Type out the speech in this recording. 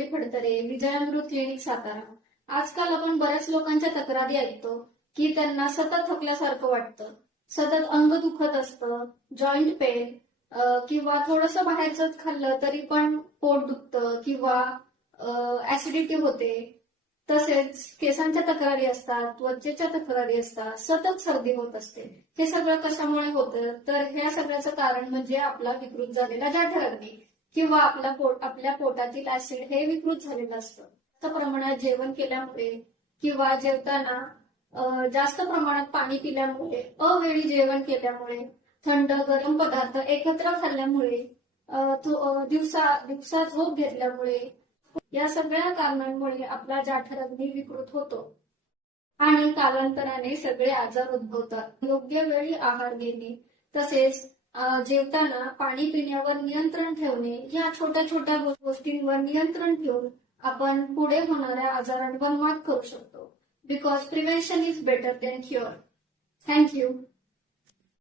माऊली Phadtare विजयामृत clinic Satara. आजकाल आपण बऱ्याच लोकांच्या तक्रारी ऐकतो की त्यांना सतत थकल्यासारखं वाटतं. सतत अंग दुखत असतं जॉईंट पेन किंवा थोडस बाहेरच खाल्लं तरी पण पोट दुखतं किंवा ऍसिडिटी होते. तसेच केसांच्या तक्रारी असतात त्वचेच्या तक्रारी असतात सतत सर्दी होत असते. हे सगळं कशामुळे होतं? तर ह्या सगळ्याचं कारण म्हणजे आपला विकृत झालेला जाठराग्नी किंवा आपला पोट आपल्या पोटातील ऍसिड हे विकृत झालेलं असतं. जास्त प्रमाणात जेवण केल्यामुळे किंवा जेवताना जास्त प्रमाणात पाणी पिल्यामुळे अवेळी जेवण केल्यामुळे थंड गरम पदार्थ एकत्र खाल्ल्यामुळे दिवसा दिवसा झोप घेतल्यामुळे या सगळ्या कारणांमुळे आपला जाठरग्नी विकृत होतो. आणि कालांतराने सगळे आजार उद्भवतात. योग्य वेळी आहार घेणे तसेच जेवताना पाणी पिण्यावर नियंत्रण ठेवणे या छोट्या छोट्या गोष्टींवर नियंत्रण ठेवून आपण पुढे होणाऱ्या आजारांवर मात करू शकतो. Because prevention is better than cure thank you